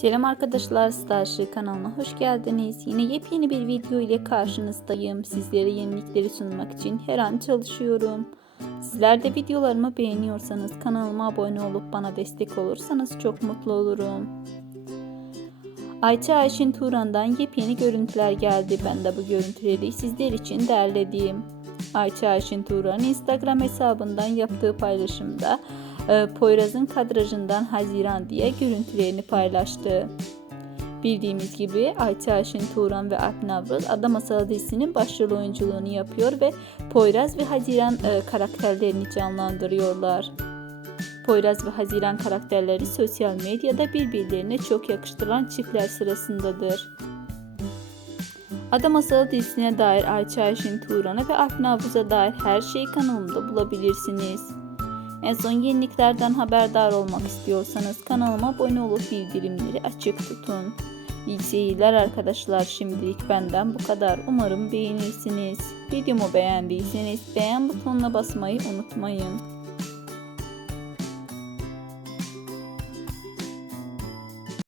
Selam arkadaşlar Starship kanalına hoş geldiniz. Yine yepyeni bir video ile karşınızdayım. Sizlere yenilikleri sunmak için her an çalışıyorum. Sizler de videolarımı beğeniyorsanız kanalıma abone olup bana destek olursanız çok mutlu olurum. Ayça Ayşin Turan'dan yepyeni görüntüler geldi. Ben de bu görüntüleri sizler için derledim. Ayça Ayşin Turan Instagram hesabından yaptığı paylaşımda e, Poyraz'ın kadrajından Haziran diye görüntülerini paylaştı. Bildiğimiz gibi Ayça Ayşin Turan ve Alp Navruz Ada dizisinin başrol oyunculuğunu yapıyor ve Poyraz ve Haziran e, karakterlerini canlandırıyorlar. Poyraz ve Haziran karakterleri sosyal medyada birbirlerine çok yakıştıran çiftler sırasındadır. Ada Masalı dizisine dair Ayça Ayşin Turan'a ve Alp Navruz'a dair her şeyi kanalımda bulabilirsiniz. En son yeniliklerden haberdar olmak istiyorsanız kanalıma abone olup bildirimleri açık tutun. İyi seyirler arkadaşlar. Şimdilik benden bu kadar. Umarım beğenirsiniz. Videomu beğendiyseniz beğen butonuna basmayı unutmayın.